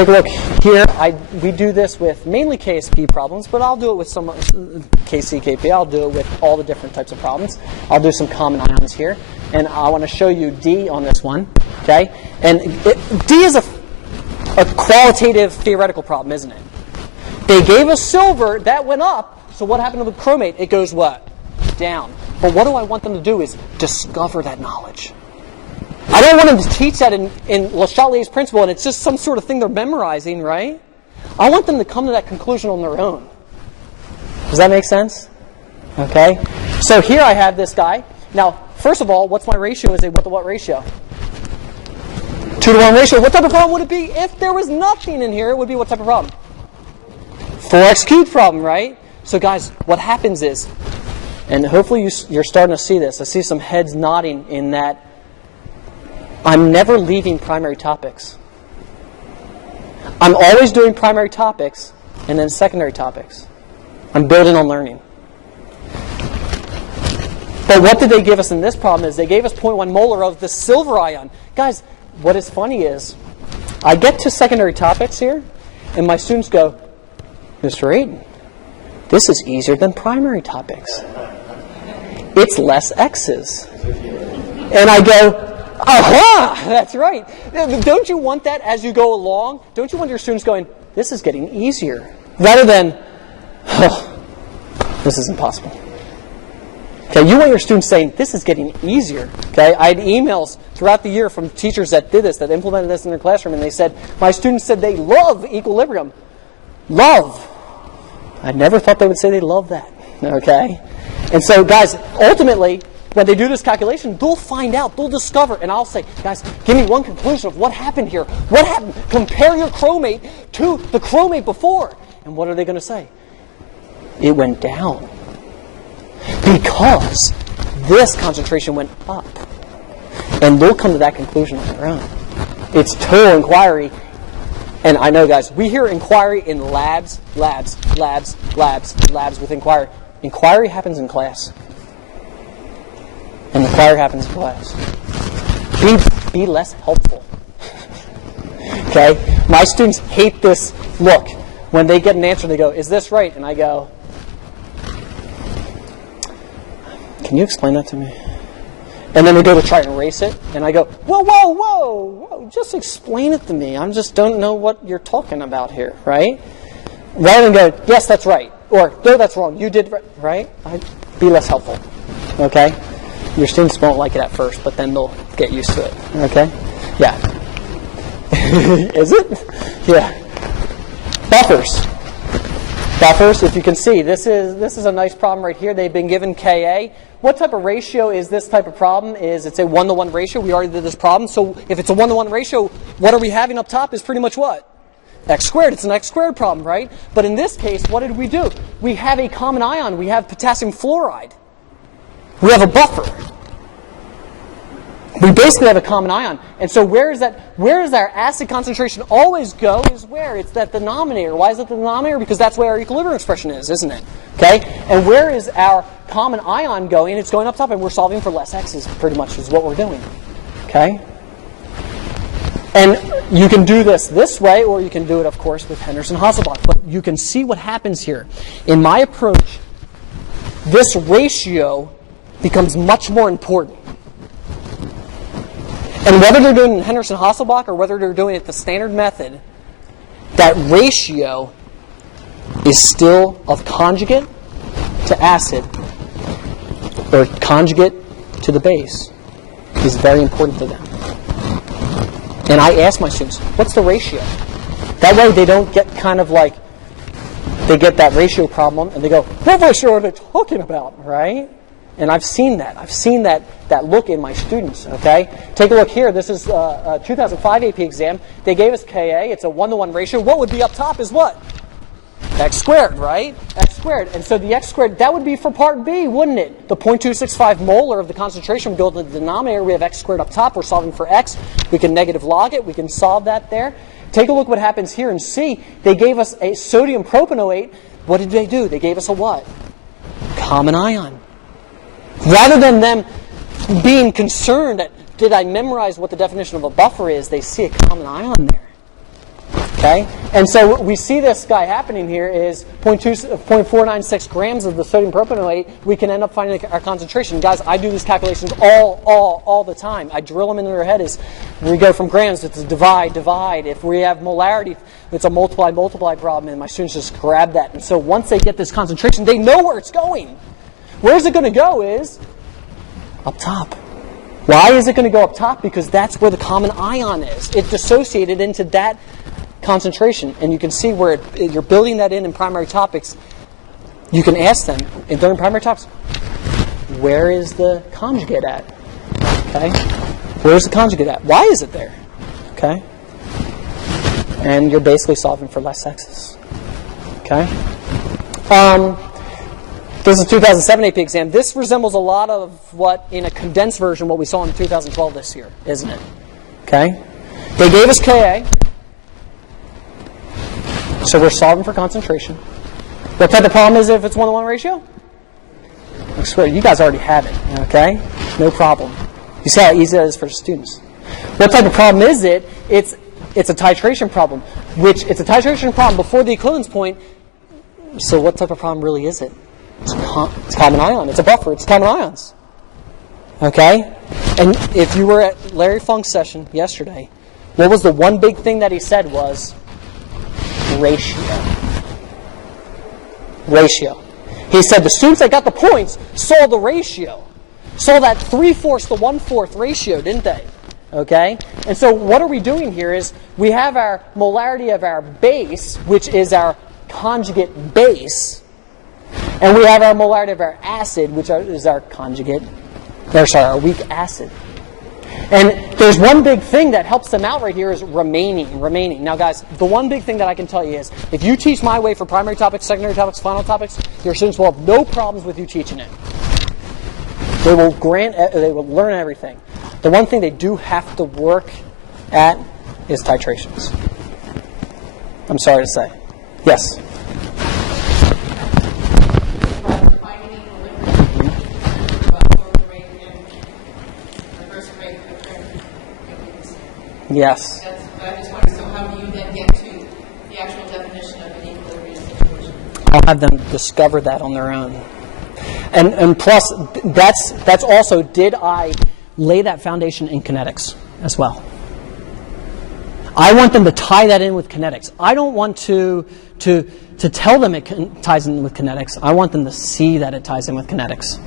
Take a look here. We do this with mainly KSP problems, but I'll do it with some KC, KP. I'll do it with all the different types of problems. I'll do some common ions here. And I want to show you D on this one. Okay? And D is a qualitative theoretical problem, isn't it? They gave us silver, that went up. So what happened to the chromate? It goes what? Down. But what do I want them to do is discover that knowledge. I don't want them to teach that in Le Chatelier's principle, and it's just some sort of thing they're memorizing, right? I want them to come to that conclusion on their own. Does that make sense? Okay? So here I have this guy. Now, first of all, what's my ratio? Is it what ratio? 2-to-1 ratio. What type of problem would it be? If there was nothing in here, it would be what type of problem? 4x cubed problem, right? So guys, what happens is, and hopefully you're starting to see this. I see some heads nodding in that I'm never leaving primary topics. I'm always doing primary topics and then secondary topics. I'm building on learning. But what did they give us in this problem is they gave us 0.1 molar of the silver ion. Guys, what is funny is I get to secondary topics here and my students go, Mr. Ayton, this is easier than primary topics. It's less X's. And I go, aha! That's right. Don't you want that as you go along? Don't you want your students going, this is getting easier? Rather than, oh, this is impossible. Okay, you want your students saying, this is getting easier. Okay, I had emails throughout the year from teachers that did this, that implemented this in their classroom, and they said, my students said they love equilibrium. Love. I never thought they would say they love that. Okay? And so, guys, ultimately, when they do this calculation, they'll find out, they'll discover, and I'll say, guys, give me one conclusion of what happened here. What happened? Compare your chromate to the chromate before. And what are they going to say? It went down. Because this concentration went up. And they'll come to that conclusion on their own. It's total inquiry. And I know, guys, we hear inquiry in labs with inquiry. Inquiry happens in class. And inquiry happens in class. Be less helpful. Okay? My students hate this look. When they get an answer, they go, is this right? And I go, can you explain that to me? And then they go to try and erase it, and I go, whoa, just explain it to me. I just don't know what you're talking about here, right? Rather than go, yes, that's right, or no, that's wrong, you did right, be less helpful, okay? Your students won't like it at first, but then they'll get used to it, okay? Yeah. Is it? Yeah. Buffers. Buffers, if you can see, this is a nice problem right here. They've been given Ka. What type of ratio is this type of problem? It's a 1-to-1 ratio. We already did this problem. So if it's a 1-to-1 ratio, what are we having up top is pretty much what? X squared. It's an X squared problem, right? But in this case, what did we do? We have a common ion. We have potassium fluoride. We have a buffer. We basically have a common ion. And so where does our acid concentration always go is where? It's that denominator. Why is it the denominator? Because that's where our equilibrium expression is, isn't it? Okay? And where is our common ion going? It's going up top, and we're solving for less X's pretty much is what we're doing. Okay? And you can do this way, or you can do it, of course, with Henderson-Hasselbalch. But you can see what happens here. In my approach, this ratio becomes much more important. And whether they're doing it in Henderson-Hasselbalch or whether they're doing it the standard method, that ratio is still of conjugate to acid or conjugate to the base is very important to them. And I ask my students, what's the ratio? That way they don't get kind of like, they get that ratio problem and they go, what ratio are they talking about, right? And I've seen that. I've seen that look in my students, okay? Take a look here. This is a 2005 AP exam. They gave us Ka. It's a 1-to-1 ratio. What would be up top is what? X squared, right? X squared. And so the X squared, that would be for part B, wouldn't it? The 0.265 molar of the concentration would go to the denominator. We have X squared up top. We're solving for X. We can negative log it. We can solve that there. Take a look what happens here in C. They gave us a sodium propanoate. What did they do? They gave us a what? Common ion. Rather than them being concerned that, did I memorize what the definition of a buffer is, they see a common ion there. Okay? And so we see this guy happening here is 0.496 grams of the sodium propanoate, we can end up finding our concentration. Guys, I do these calculations all the time. I drill them into their head as we go from grams, it's a divide. If we have molarity, it's a multiply problem, and my students just grab that. And so once they get this concentration, they know where it's going. Where's it going to go is up top. Why is it going to go up top? Because that's where the common ion is. It dissociated into that concentration, and you can see where you're building that in primary topics. You can ask them during primary topics, where is the conjugate at? Okay, where's the conjugate at? Why is it there? Okay, and you're basically solving for less X's. Okay. This is a 2007 AP exam. This resembles a lot of what, in a condensed version, what we saw in 2012 this year, isn't it? Okay, they gave us Ka. So we're solving for concentration. What type of problem is it if it's 1-to-1 ratio? I swear, you guys already have it, okay? No problem. You see how easy that is for students. What type of problem is it? It's a titration problem, which it's a titration problem before the equivalence point. So what type of problem really is it? It's common ion. It's a buffer. It's common ions. Okay? And if you were at Larry Funk's session yesterday, what was the one big thing that he said was ratio. He said the students that got the points saw the ratio. Saw that 3/4 to 1/4 ratio, didn't they? Okay? And so what are we doing here is we have our molarity of our base, which is our conjugate base, and we have our molarity of our acid, which is our our weak acid. And there's one big thing that helps them out right here is remaining. Now, guys, the one big thing that I can tell you is if you teach my way for primary topics, secondary topics, final topics, your students will have no problems with you teaching it. They will learn everything. The one thing they do have to work at is titrations. I'm sorry to say. Yes? Yes. That's what I just wondered. So how do you then get to the actual definition of an equilibrium situation? I'll have them discover that on their own. And plus, that's also, did I lay that foundation in kinetics as well? I want them to tie that in with kinetics. I don't want to tell them it ties in with kinetics. I want them to see that it ties in with kinetics.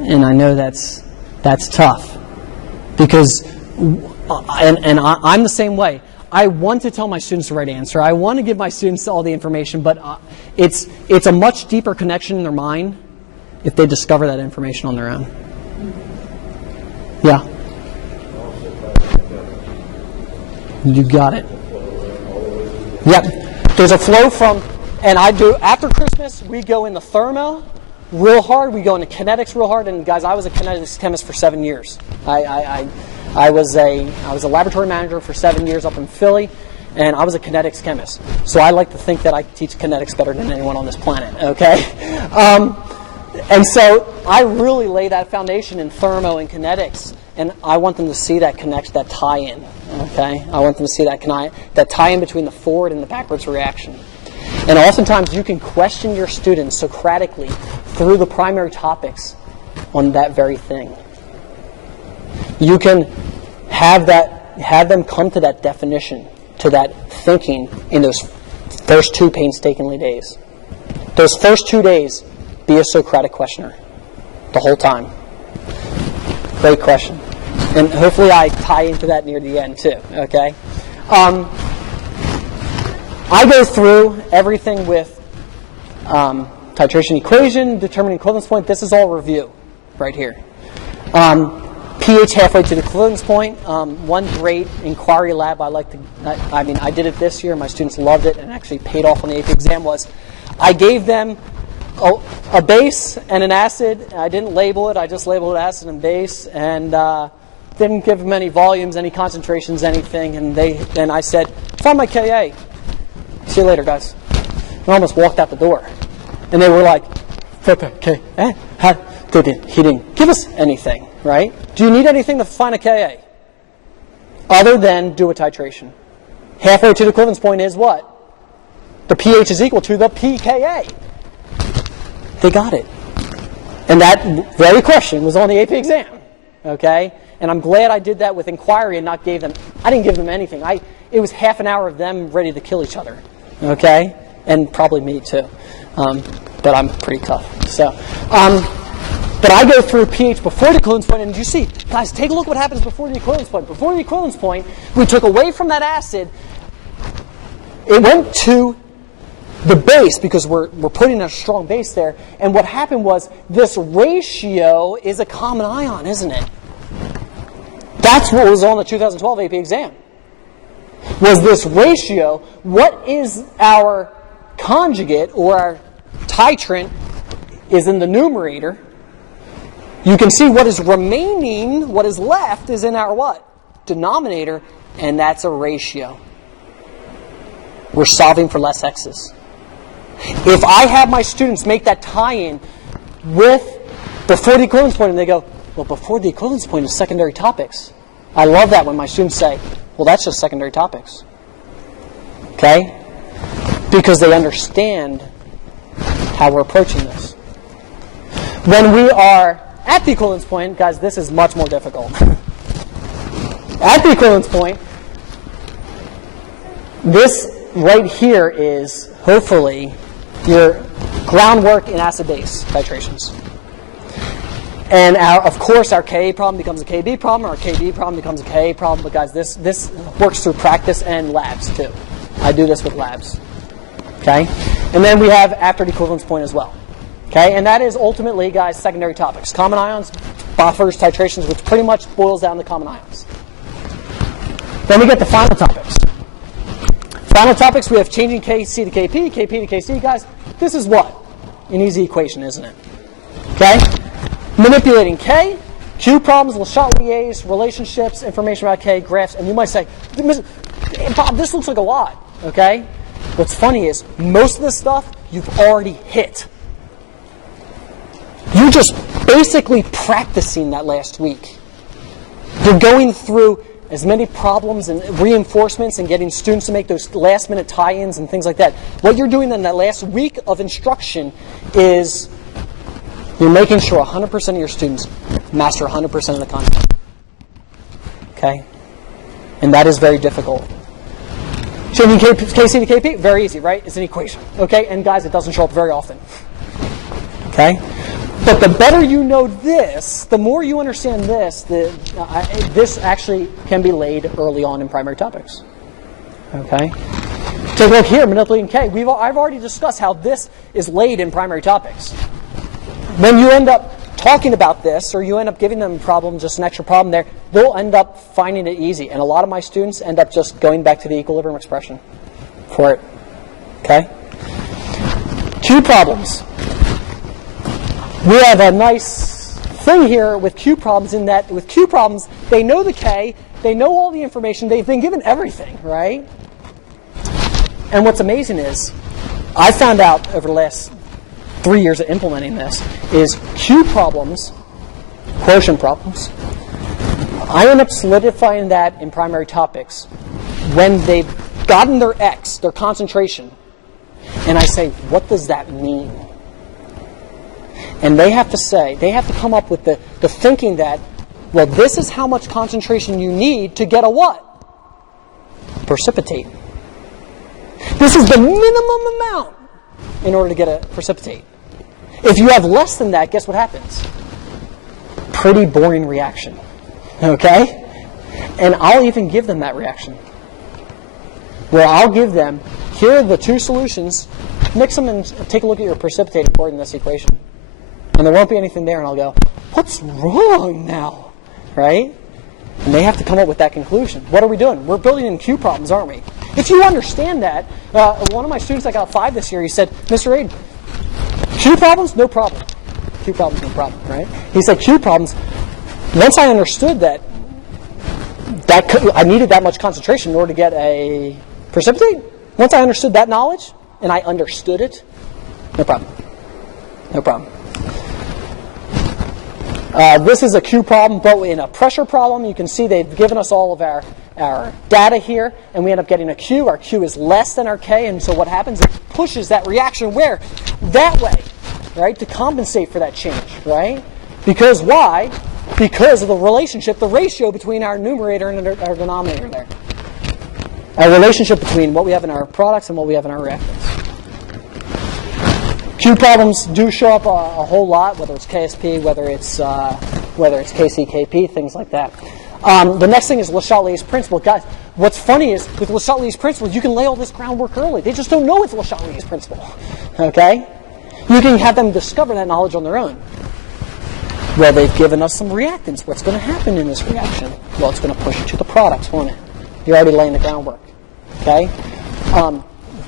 And I know that's tough because I'm the same way. I want to tell my students the right answer. I want to give my students all the information, but it's a much deeper connection in their mind if they discover that information on their own. Yeah. You got it. Yep. There's a flow from, and I do, after Christmas, we go into thermo real hard. We go into kinetics real hard. And guys, I was a kinetics chemist for 7 years. I was a laboratory manager for 7 years up in Philly, and I was a kinetics chemist. So I like to think that I teach kinetics better than anyone on this planet, okay? And so I really lay that foundation in thermo and kinetics, and I want them to see that connection, that tie-in, okay? I want them to see that tie-in between the forward and the backwards reaction. And oftentimes you can question your students Socratically through the primary topics on that very thing. You can have them come to that definition, to that thinking in those first 2 painstakingly days. Those first 2 days, be a Socratic questioner the whole time. Great question. And hopefully I tie into that near the end too, okay? I go through everything with titration equation, determining equivalence point. This is all review right here. pH halfway to the equivalence point. One great inquiry lab I did it this year. My students loved it and actually paid off on the AP exam was I gave them a base and an acid. I didn't label it. I just labeled acid and base and didn't give them any volumes, any concentrations, anything. And I said, find my Ka. See you later, guys. I almost walked out the door. And they were like, okay, he didn't give us anything, right? Do you need anything to find a Ka? Other than do a titration. halfway to the equivalence point is what? The pH is equal to the pKa. They got it. And that very question was on the AP exam. Okay? And I'm glad I did that with inquiry and I didn't give them anything. It was half an hour of them ready to kill each other. Okay? And probably me too. But I'm pretty tough. So, but I go through pH before the equivalence point, and you see, guys, take a look what happens before the equivalence point. Before the equivalence point, we took away from that acid, it went to the base because we're putting a strong base there, and what happened was this ratio is a common ion, isn't it? That's what was on the 2012 AP exam. Was this ratio, what is our conjugate or our titrant is in the numerator. You can see what is remaining, what is left is in our what? Denominator, and that's a ratio. We're solving for less x's. If I have my students make that tie-in with before the equivalence point and they go, well, before the equivalence point is secondary topics. I love that when my students say, well, that's just secondary topics. Okay? Because they understand how we're approaching this. When we are at the equivalence point, guys, this is much more difficult. At the equivalence point, this right here is hopefully your groundwork in acid-base titrations. And of course, our Ka problem becomes a Kb problem, our Kb problem becomes a Ka problem. But guys, this works through practice and labs too. I do this with labs. Okay? And then we have after the equivalence point as well. Okay? And that is ultimately, guys, secondary topics. Common ions, buffers, titrations, which pretty much boils down to common ions. Then we get the final topics. Final topics, we have changing Kc to Kp, Kp to Kc. Guys, this is what? An easy equation, isn't it? Okay? Manipulating K, Q problems, Le Chatelier's, relationships, information about K, graphs, and you might say, Bob, this looks like a lot, okay? What's funny is, most of this stuff you've already hit. You're just basically practicing that last week. You're going through as many problems and reinforcements and getting students to make those last-minute tie-ins and things like that. What you're doing in that last week of instruction is you're making sure 100% of your students master 100% of the content. Okay? And that is very difficult. Changing Kc to Kp, very easy, right? It's an equation. Okay? And guys, it doesn't show up very often. Okay? But the better you know this, the more you understand this, this actually can be laid early on in primary topics. Okay? Take a look here, manipulating K. I've already discussed how this is laid in primary topics. When you end up talking about this, or you end up giving them a problem, just an extra problem there, they'll end up finding it easy. And a lot of my students end up just going back to the equilibrium expression for it. Okay? Q problems. We have a nice thing here with Q problems in that with Q problems, they know the K, they know all the information, they've been given everything, right? And what's amazing is, I found out over the last 3 years of implementing this, is Q problems, quotient problems, I end up solidifying that in primary topics when they've gotten their X, their concentration, and I say, what does that mean? And they have to come up with the thinking that, well, this is how much concentration you need to get a what? Precipitate. This is the minimum amount in order to get a precipitate. If you have less than that, guess what happens? Pretty boring reaction. Okay? And I'll even give them that reaction. Where I'll give them, here are the two solutions, mix them and take a look at your precipitate according to this equation. And there won't be anything there, and I'll go, what's wrong now? Right? And they have to come up with that conclusion. What are we doing? We're building in Q problems, aren't we? If you understand that, one of my students that got 5 this year, he said, Mr. Ayton, Q problems, no problem. Q problems, no problem, right? He said, Q problems, once I understood that I needed that much concentration in order to get a precipitate, once I understood that knowledge, and I understood it, no problem. No problem. This is a Q problem, but in a pressure problem, you can see they've given us all of our our data here, and we end up getting a Q. Our Q is less than our K, and so what happens? It pushes that reaction where? That way, right? To compensate for that change, right? Because why? Because of the relationship, the ratio between our numerator and our denominator there. Our relationship between what we have in our products and what we have in our reactants. Q problems do show up a whole lot, whether it's KSP, whether it's KC, KP, things like that. The next thing is Le Chatelier's principle. Guys, what's funny is with Le Chatelier's principle, you can lay all this groundwork early. They just don't know it's Le Chatelier's principle. Okay? You can have them discover that knowledge on their own. Well, they've given us some reactants. What's going to happen in this reaction? Well, it's going to push it to the products, won't it? You're already laying the groundwork. Okay?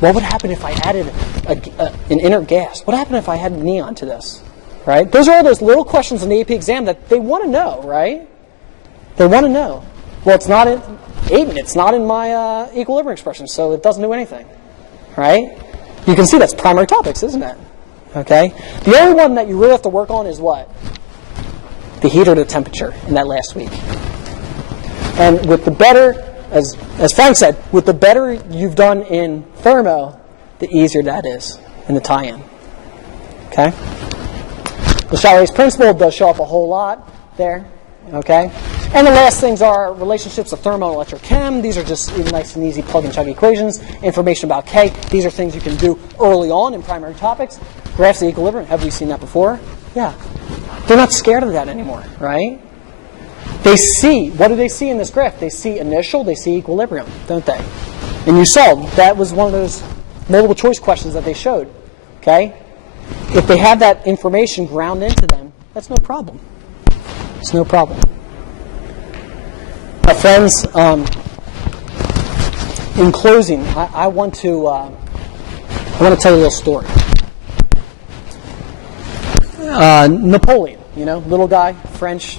What would happen if I added an inert gas? What happened if I had neon to this? Right? Those are all those little questions in the AP exam that they want to know, right? They want to know. Well, it's not in Ayton. It's not in my equilibrium expression, so it doesn't do anything. Right? You can see that's primary topics, isn't it? Okay? The only one that you really have to work on is what? The heat or the temperature in that last week. And with the better, as Frank said, with the better you've done in thermo, the easier that is in the tie-in. Okay? Le Chatelier's principle does show up a whole lot there. Okay? And the last things are relationships of thermo and electrochem. These are just nice and easy plug-and-chug equations. Information about K. These are things you can do early on in primary topics. Graphs of equilibrium. Have we seen that before? Yeah. They're not scared of that anymore, right? They see, what do they see in this graph? They see initial, they see equilibrium, don't they? And you saw that was one of those multiple choice questions that they showed. Okay? If they have that information ground into them, that's no problem. It's no problem. My friends, in closing, I want to tell you a little story. Napoleon, little guy, French,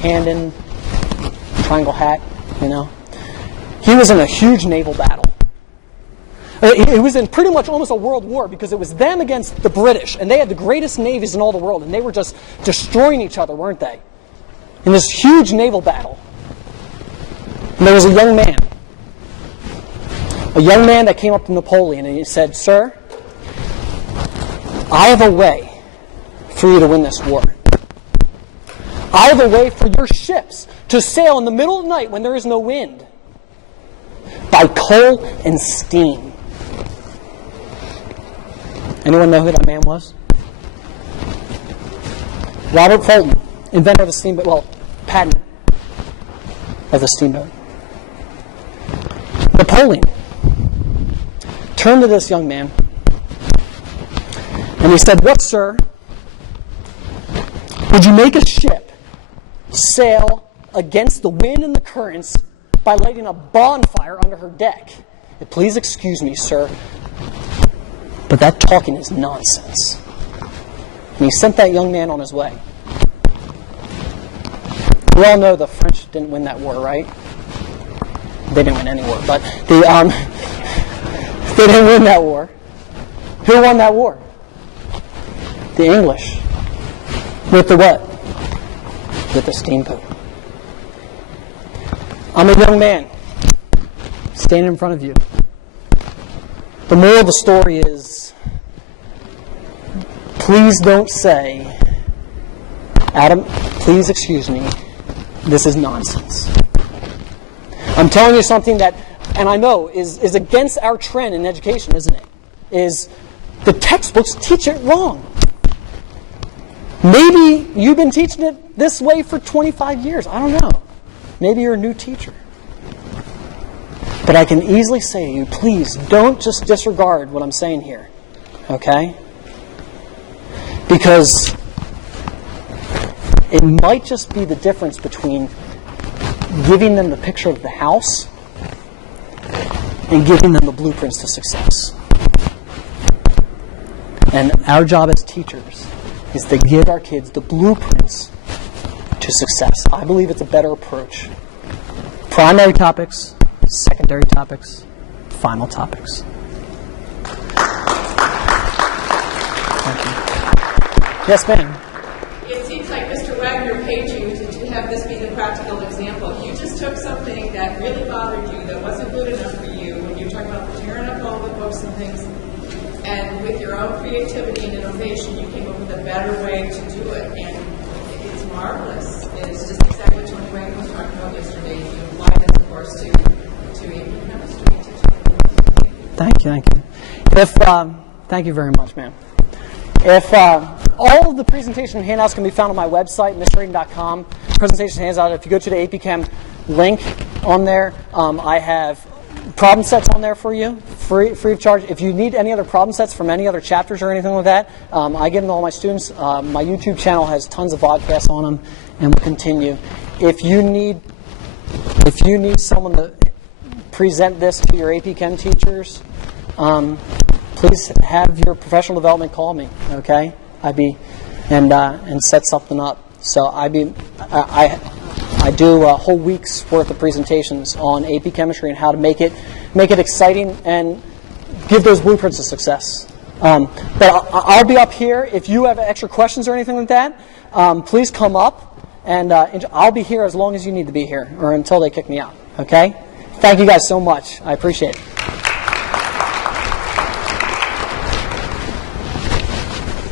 hand in, triangle hat, He was in a huge naval battle. It was in pretty much almost a world war because it was them against the British, and they had the greatest navies in all the world, and they were just destroying each other, weren't they? In this huge naval battle. And there was a young man that came up to Napoleon, and he said, "Sir, I have a way for you to win this war. I have a way for your ships to sail in the middle of the night when there is no wind by coal and steam." Anyone know who that man was? Robert Fulton, inventor of the steamboat, patent of the steamboat. Napoleon turned to this young man and he said, "What, sir? Would you make a ship sail against the wind and the currents by lighting a bonfire under her deck? Please excuse me, sir, but that talking is nonsense." And he sent that young man on his way. We all know the French didn't win that war, right? They didn't win any war, but they didn't win that war. Who won that war? The English. With the what? With the steamboat. I'm a young man standing in front of you. The moral of the story is, please don't say, "Adam, please excuse me, this is nonsense." I'm telling you something that, and I know, is against our trend in education, isn't it? Is the textbooks teach it wrong. Maybe you've been teaching it this way for 25 years. I don't know. Maybe you're a new teacher. But I can easily say to you, please don't just disregard what I'm saying here. Okay? Because it might just be the difference between giving them the picture of the house and giving them the blueprints to success. And our job as teachers is to give our kids the blueprints to success. I believe it's a better approach. Primary topics, secondary topics, final topics. Thank you. Yes, ma'am. It seems like Mr. Wagner paid you to have this be the practical example. You just took something that really bothered And with your own creativity and innovation, you came up with a better way to do it. And it's marvelous. It's just exactly what Tony Wayne was talking about yesterday. You apply this, of course, to AP chemistry. Thank you. Thank you very much, ma'am. If all of the presentation handouts can be found on my website, mrayton.com. Presentation handout. If you go to the AP Chem link on there, I have problem sets on there for you, free of charge. If you need any other problem sets from any other chapters or anything like that, I give them to all my students. My YouTube channel has tons of vodcasts on them, and we'll continue. If you need someone to present this to your AP Chem teachers, please have your professional development call me, okay? And set something up. So I do a whole week's worth of presentations on AP Chemistry and how to make it exciting and give those blueprints of success. But I'll be up here. If you have extra questions or anything like that, please come up, and I'll be here as long as you need to be here or until they kick me out, okay? Thank you guys so much. I appreciate it.